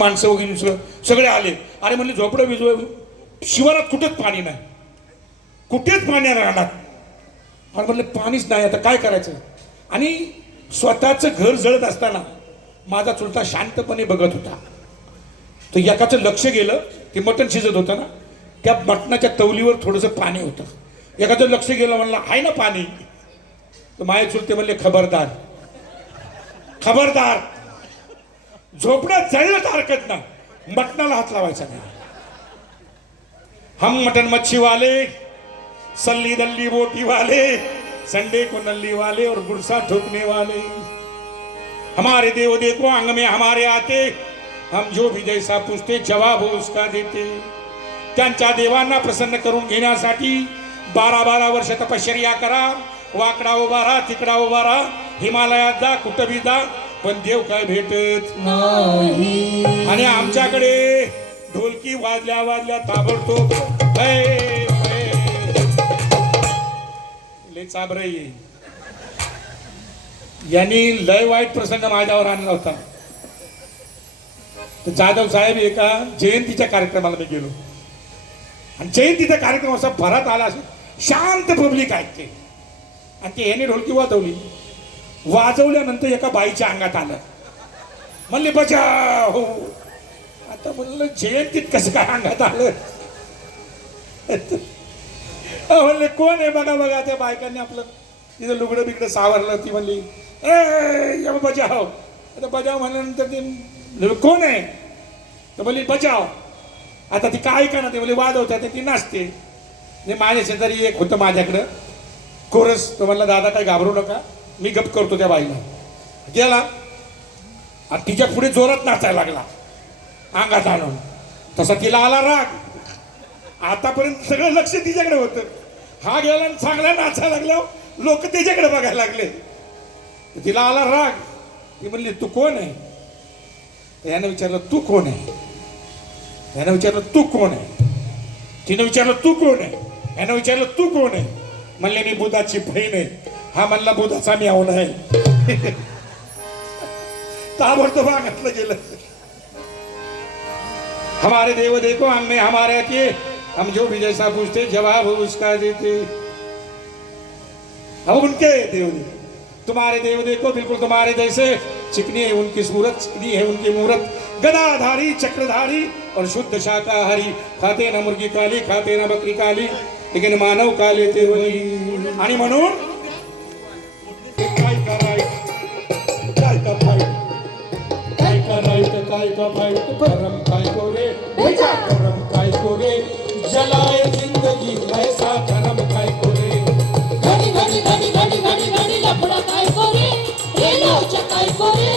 माणसं वगैरे सगळं सगळे आले. अरे म्हणले झोपडं विजव शिवारात कुठेच पाणी नाही. कुठेच पाणी राहणार. आणि म्हणलं पाणीच नाही आता काय करायचं? आणि स्वतःचं घर जळत असताना माझा चुलता शांतपणे बघत होता. तर एकाचं लक्ष गेलं ते मटण शिजत होतं ना त्या मटणाच्या तवलीवर थोडंसं पाणी होतं. एकाचं लक्ष गेलं म्हणलं आहे ना पाणी? तर माझे चुलते म्हणले खबरदार. खबरदार. झोपड्यात जळलं तर हरकत ना मटणाला हात लावायचा नाही. हम मटन मच्छी वाले सल्ली दल्ली बोटी वाले संडे को नल्ली वाले और गुरसा ठोकने वाले। हमारे देव देखो अंग में हमारे आते हम जो भी जैसा पूछते जवाब हो उसका देते। त्यांच्या देवांना प्रसन्न करून घेण्यासाठी बारा बारा वर्ष तपश्चर्या करा वाकडा उभारा तिकडा उभारा हिमालयात जा कुठं बी जा पण देव काय भेटत? आणि आमच्याकडे ढोलकी वाजल्या वाजल्या ताबडतोब है. लय चाबर. यांनी लय वाईट प्रसंग माझ्यावर आणला होता. तर जाधव साहेब एका जयंतीच्या कार्यक्रमाला मी गेलो. आणि जयंतीचा कार्यक्रम असा भरात आला असं शांत पब्लिक ऐकते आणि ते याने ढोलकी वाजवली. वाजवल्यानंतर एका बाईच्या अंगात आलं. म्हणले हो. आता म्हणलं जयंतीत कसं काय अंगात आलं? अहो, म्हणले कोण आहे बघा बघा त्या बायकांनी आपलं तिथं लुगडं बिगडं सावरलं. ती म्हणली ए या बजाव आता बजाव म्हणल्यानंतर ती कोण आहे? तर म्हणली बजाव आता ती काय का ना ते म्हणजे वाजवतात ती नाचते. म्हणजे माझ्या शेजारी एक होतं माझ्याकडं. कोरस. तो म्हणला दादा काय घाबरू नका. मी गप करतो त्या बाईला. गेला. आणि तिच्या पुढे जोरात नाचायला लागला. अंगात आणून. तसा तिला आला राग. आतापर्यंत सगळं लक्ष तिच्याकडे होतं. हा गेला आणि चांगला नाचायला लागल्यावर लोक त्याच्याकडे बघायला लागले. तर तिला आला राग. ती म्हणली तू कोण आहे? तर यानं विचारलं तू कोण आहे? यानं विचारलं तू कोण आहे? तिनं विचारलं तू कोण आहे? यानं विचारलं तू कोण आहे? म्हणले मी बुधाची बहीण आहे. हा म्हणला बुधाचा मी आवड आहे ताबडतोब घातलं गेलं. हमारे देव देखो हमने हमारे के हम जो भी जैसा पूछते जवाब उसका देते. अब उनके देव देखो तुम्हारे देव देखो बिल्कुल तुम्हारे जैसे. चिकनी है उनकी सूरत चिकनी है उनकी मूरत. गदाधारी चक्रधारी और शुद्ध शाकाहारी. खाते ना मुर्गी काली खाते ना बकरी काली लेकिन मानव काले ते आणि म्हणून करायचं काय का फाईट करम काय कोरे बेचा करम काय कोरे जलाय जिंदगी ऐसा करम काय कोरे घडी घडी घडी घडी घडी घडी लफड़ा काय करे ये लोचा काय करे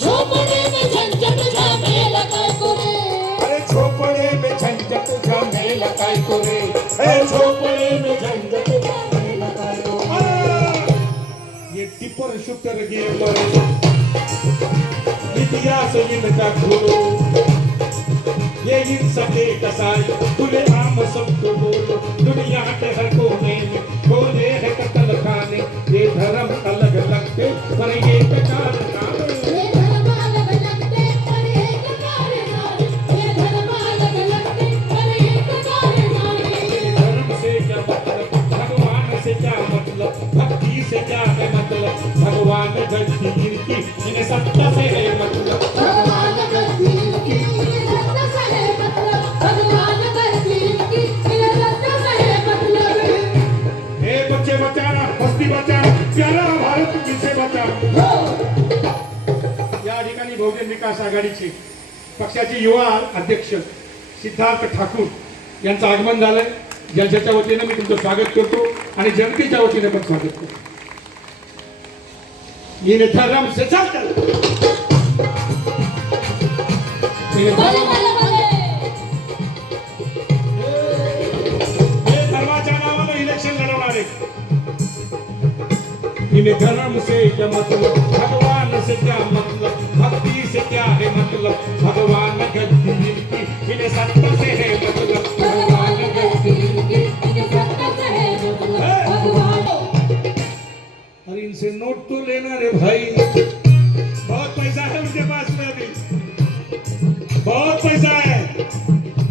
झोपड़े में झंझट झमेला काय करे अरे झोपडे में झंझट झमेला काय कोरे ए झोपडे में झंझट झमेला काय कोरे ये टिपर शूटर गेमर इतिहास इनका खोलो। ये इनसा कसाई खुले आम सबको बोलो। दुनिया के हर कोने में। आघाडीचे पक्षाचे युवा अध्यक्ष सिद्धार्थ ठाकूर यांचं आगमन झालंय. ज्यांच्या वतीनं मी तुमचं स्वागत करतो आणि जनतेच्या वतीने पण स्वागत करतो. ये धर्म से चल ये भले भले भले धर्माच्या नावानं इलेक्शन लढवणारे इन्हें धर्म से क्या मतलब भगवान से क्या मतलब भक्ति से क्या है मतलब भगवान गद्दीर की इन्हें सत्ता से है मतलब भगवान गंभीर की रत्न से है मतलब भगवान। अरे इनसे नोट तो लेना रे भाई। बहुत पैसा है उनके पास में अभी।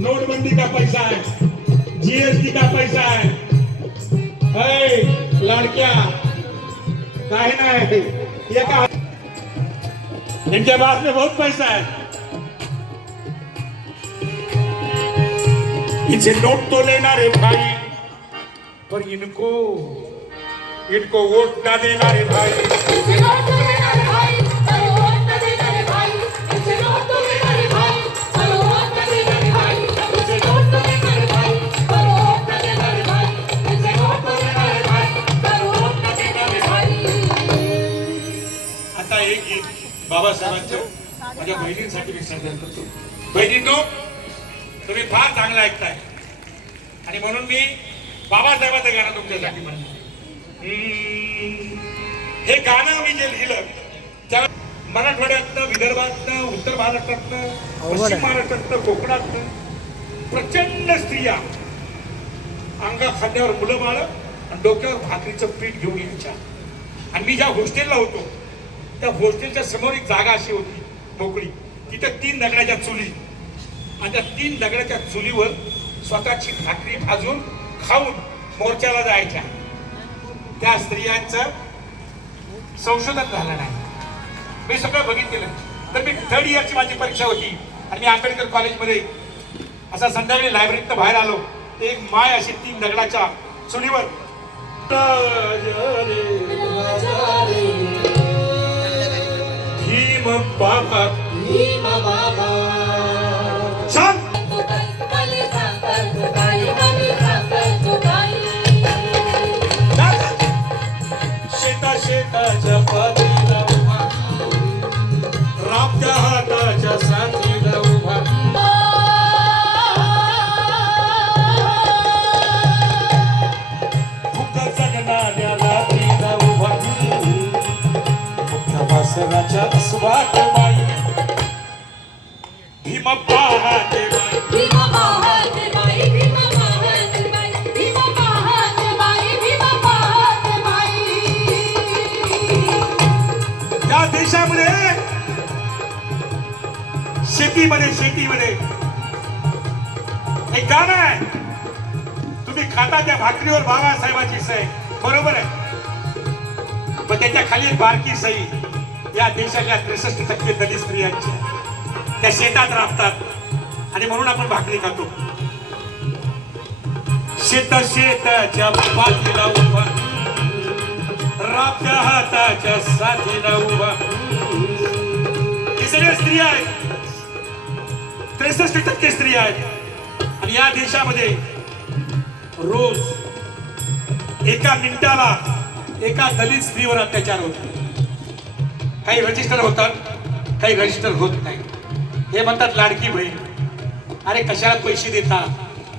नोटबंदी का पैसा है। जीएसटी का पैसा है। ऐ, लाडक्या काय नाही ये का इनके पास में बहुत पैसा है। इनसे नोट तो लेना रे भाई। पर इनको इनको वोट ना देना रे भाई। इसे इसे इसे इसे आता एक गीत बाबासाहेबांचं. माझ्या बहिणींसाठी मी करतो. बहिणींनो तुम्ही फार चांगलं ऐकताय. मी बाबासाहेबाचं गाणं तुमच्यासाठी म्हणतो हे गाणं मी जे लिहिलं त्या मराठवाड्यातनं विदर्भातनं उत्तर महाराष्ट्रातनं पश्चिम महाराष्ट्रातनं कोकणातनं प्रचंड स्त्रिया अंगा खांद्यावर मुलं बाळ आणि डोक्यावर भाकरीचं पीठ घेऊन यायच्या. आणि मी ज्या हॉस्टेलला होतो त्या हॉस्टेलच्या समोर एक जागा अशी होती मोकळी. तिथं तीन दगडाच्या चुली. आणि त्या तीन दगडाच्या चुलीवर स्वतःची भाकरी भाजून खाऊन मोर्चाला जायच्या. त्या स्त्रियांचं संशोधन झालं नाही. मी सगळं बघितलेलं. तर मी थर्ड इयरची माझी परीक्षा होती. आणि मी आंबेडकर कॉलेजमध्ये असा संध्याकाळी लायब्ररीतनं बाहेर आलो. ते एक माय अशी तीन दगडाच्या चुलीवर. भीम बाबा भीम बाबा वासनाच्या अस्वात बाई भीम पहाटे बाई भीम पहाटे बाई भीम पहाटे बाई भीम पहाटे बाई भीम पहाटे बाई या देशामध्ये शेतीमध्ये शेतीमध्ये एक गाणं आहे. तुम्ही खाता त्या भाकरीवर बाबासाहेबाची सही बरोबर आहे? पण त्याच्याखाली बारकी सही या देशाच्या त्रेसष्ट टक्के दलित स्त्रियांची त्या शेतात राबतात. आणि म्हणून आपण भाकरी खातो. शेत शेताच्या पाठीला उभा. राबत्या हाताच्या साथीला उभा. हे सगळ्या स्त्रिया आहेत. त्रेसष्ट टक्के स्त्रिया आहेत. आणि या देशामध्ये रोज एका मिनिटाला एका दलित स्त्रीवर अत्याचार होतो. काही रजिस्टर होतात काही रजिस्टर होत नाही. हे म्हणतात लाडकी बहीण. अरे कशाला पैसे देता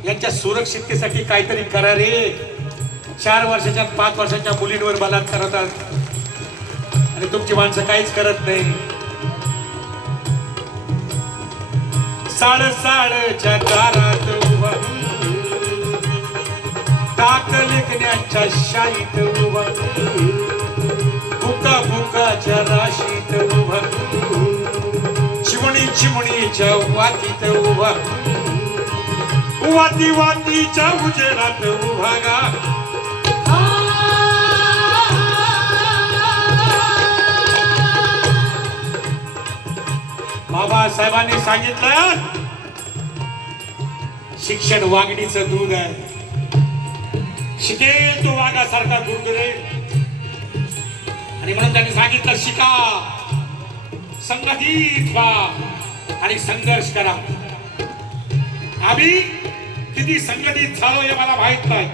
यांच्या सुरक्षिततेसाठी काहीतरी करा रे. चार वर्षाच्या पाच वर्षाच्या मुलींवर बलात्कार होतात आणि तुमची माणसं काहीच करत नाही. साड साडच्या दारात उभा. टाक लेखण्याच्या शाईत उभा. भुका भुकाच्या राशीत उभा चिमणी चिमणीच्या वातीत उभा वाती वातीच्या उजेडात उभा गा. बाबासाहेबांनी सांगितलं शिक्षण वागणीचं दूध आहे. शिकेल तो वाघासारखा दूध रे. आणि म्हणून त्यांनी सांगितलं शिका संघटित व्हा आणि संघर्ष करा. आम्ही किती संघटित झालो हे मला माहीत नाही.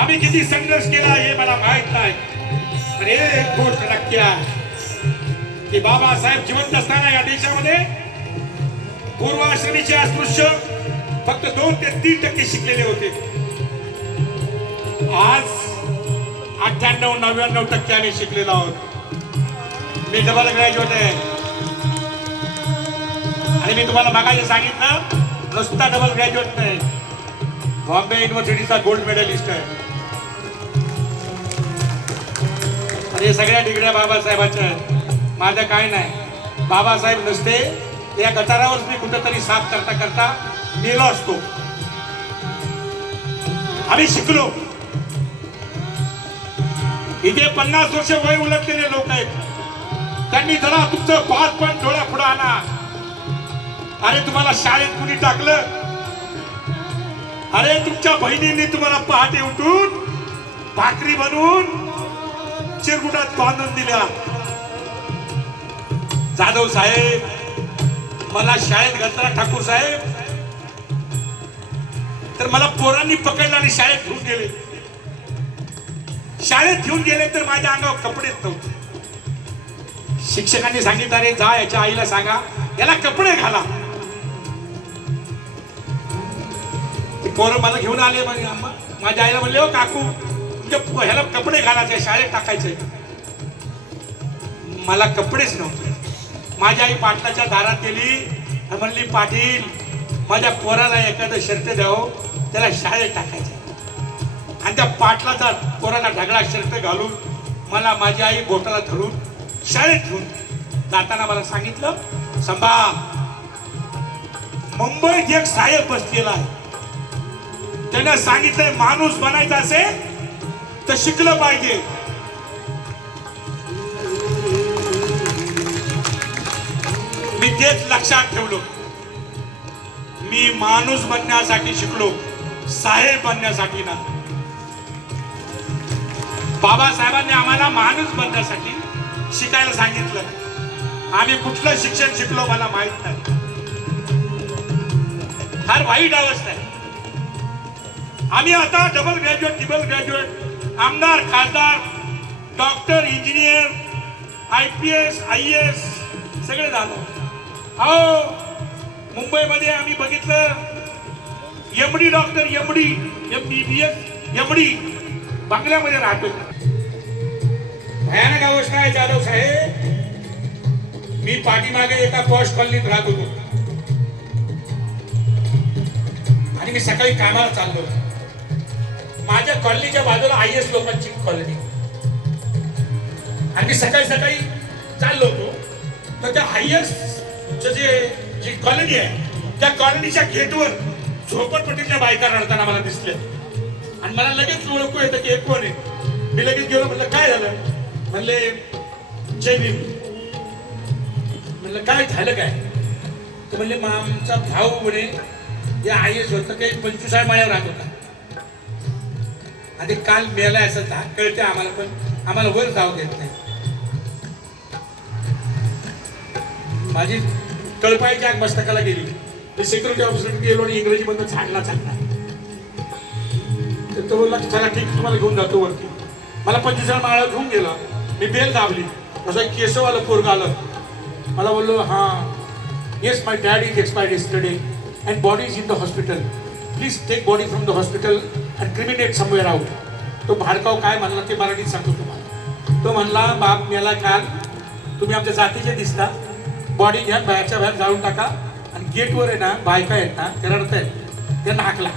आम्ही किती संघर्ष केला हे मला माहीत नाही. पण एक गोष्ट नक्की आहे की बाबासाहेब जिवंत असताना या देशामध्ये पूर्वाश्रमीचे अस्पृश्य फक्त दोन ते तीन टक्के शिकलेले होते. आज अठ्ठ्याण्णव नव्याण्णव टक्के आम्ही शिकलेलो आहोत. मी डबल ग्रॅज्युएट आहे. आणि मी तुम्हाला मागाशी सांगितलं नुसता डबल ग्रॅज्युएट नाही. बॉम्बे युनिव्हर्सिटीचा गोल्ड मेडलिस्ट आहे. आणि हे सगळ्या डिग्र्या बाबासाहेबाच्या आहेत. काय नाही. बाबासाहेब नसते या गटारावर मी कुठंतरी साफ करता करता मेलो असतो. आम्ही शिकलो. इथे पन्नास वर्ष वय उलटलेले लोक आहेत. त्यांनी जरा तुमचं पाच पण डोळ्या पुढे आणा. अरे तुम्हाला शाळेत कुणी टाकलं? अरे तुमच्या बहिणींनी तुम्हाला पहाटे उठून भाकरी बनवून चिरगुटात बांधून दिल्या. जाधव साहेब मला शाळेत घालताना ठाकूर साहेब तर मला पोरांनी पकडलं आणि शाळेत घेऊन गेले. शाळेत घेऊन गेले तर माझ्या अंगावर कपडेच नव्हते. शिक्षकांनी सांगितलं अरे जा याच्या आईला सांगा याला कपडे घाला. ते पोरं मला घेऊन आले म्हणे अम्मा. माझ्या आईला म्हणले हो काकू तुमच्या ह्याला कपडे घालायचे शाळेत टाकायचे. मला कपडेच नव्हते. माझी आई पाटलाच्या दारात गेली म्हणली पाटील माझ्या पोराला एखादं शर्ट द्यावं त्याला शाळेत टाकायचं. आणि त्या पाटलाचा कोराला ढगडा शर्ट घालून मला माझी आई बोटाला धरून शाळेत घेऊन जाताना मला सांगितलं संभा मुंबईत एक साहेब बसलेला आहे. त्यानं सांगितलंय माणूस बनायचा असेल तर शिकलं पाहिजे. मी तेच लक्षात ठेवलो. मी माणूस बनण्यासाठी शिकलो साहेब बनण्यासाठी ना. बाबासाहेबांनी आम्हाला माणूस बनण्यासाठी शिकायला सांगितलं. आम्ही कुठलं शिक्षण शिकलो मला माहीत नाही. फार वाईट अवस्था आहे. आम्ही आता डबल ग्रॅज्युएट ट्रिपल ग्रॅज्युएट आमदार खासदार doctor engineer I P S I S सगळे झालो. हो मुंबईमध्ये आम्ही बघितलं M D doctor M D M B B S MD बंगल्यामध्ये राहतो भयानक अवस्था आहे जाधव साहेब. मी पाठीमागे एका पॉश कॉलनीत राहत होतो. आणि मी सकाळी कामाला चाललो. माझ्या कॉलनीच्या बाजूला आय एस लोकांची कॉलनी आणि मी सकाळी सकाळी चाललो होतो. तर त्या आय एस जे जी कॉलनी आहे त्या कॉलनीच्या गेटवर झोपडपट्टीतल्या बायका रडताना मला दिसल्या. आणि मला लगेच ओळखू येतं की एक कोण आहे. मी लगेच गेलो म्हटलं काय झालं? म्हणले जय भीम. म्हणलं काय झालं काय? तर म्हणले मग आमचा भाऊ म्हणे या आय एस होतं काही पंचवीसाव्या माळ्यावर राहत होता. आणि काल मेलाय असं झा- कळते आम्हाला पण आम्हाला वर जाऊ देत नाही. माझी तळपायची आग मस्तकाला गेली. मी सिक्युरिटी ऑफिसर गेलो आणि इंग्रजी मधनं झाडला चालला तर तो बोलला चला ठीक तुम्हाला घेऊन जातो वरती. मला पंचवीस माळा घेऊन गेला. मी बेल दाबली. असं एक केसवालं पोरग आलं. मला बोललो हा yes my dad is expired yesterday and body is in the hospital please take body from the hospital and cremate somewhere out तो भाडकाव काय म्हणला ते मराठीत सांगतो तुम्हाला. तो म्हणला बाप मेला काल तुम्ही आमच्या जातीचे दिसता. बॉडी घ्या बाहेरच्या बाहेर जाळून टाका आणि गेटवर आहे ना बायका आहेत ना त्या आहेत. त्यांना हाकला.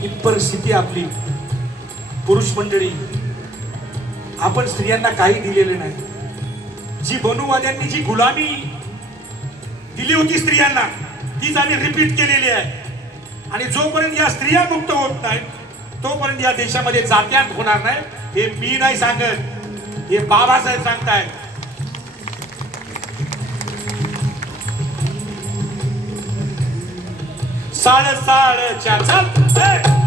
ही परिस्थिती आपली. पुरुष मंडळी आपण स्त्रियांना काही दिलेले नाही. जी बनुवाद्यांनी जी गुलामी दिली होती स्त्रियांना तीच आम्ही रिपीट केलेली आहे. आणि जोपर्यंत या स्त्रिया मुक्त होत नाहीत तोपर्यंत या देशामध्ये जात्यात होणार नाही. हे मी नाही सांगत हे बाबासाहेब सांगतायत. साळ साळ चार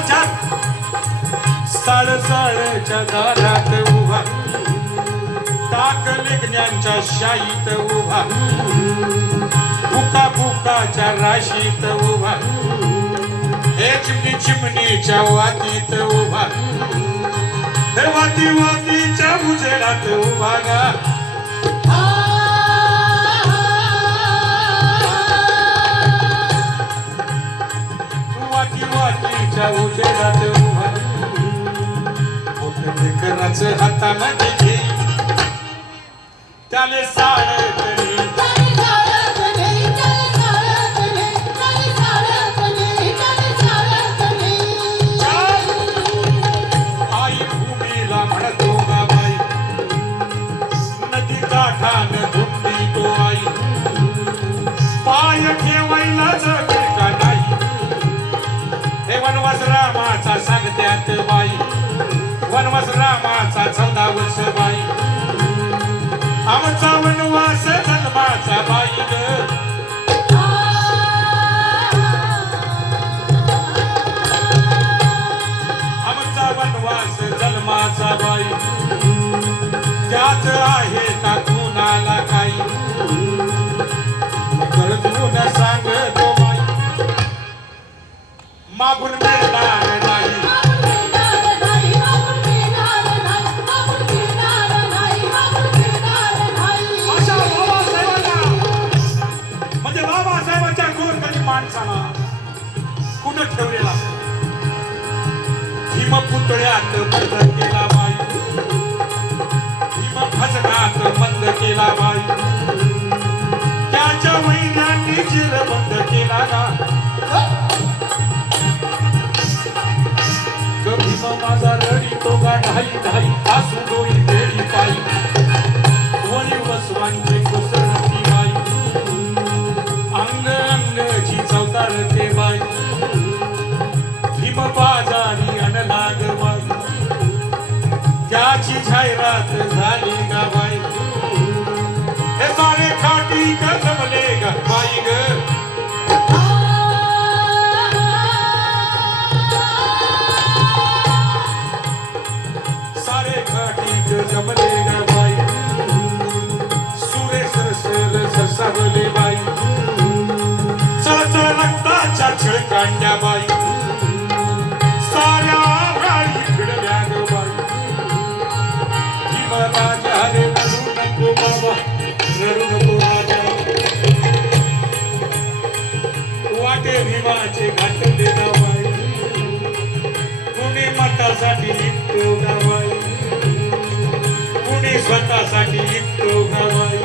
ए! चाल दारात उभा. टाकले ज्ञानच्या शाईत उभा. बुका बुकाच्या राशीत उभा. हे चिमणी चिमणीच्या वातीत उभा. हे वाती वातीच्या उजेडात उभा वातीच्या उजेडात उभारी मोठं हातामध्ये घे. त्याले साड हिमपुतळ्यात बंद केला बाई. हिम भजनात बंद केला बाई. त्याच्या महिन्याने चिर बंद केला ना. कधी माझा रडी तो गाढाई ढाई आसू डोळी वेळी पाई. काय रात झाली का নাকি একটু ঘুমাই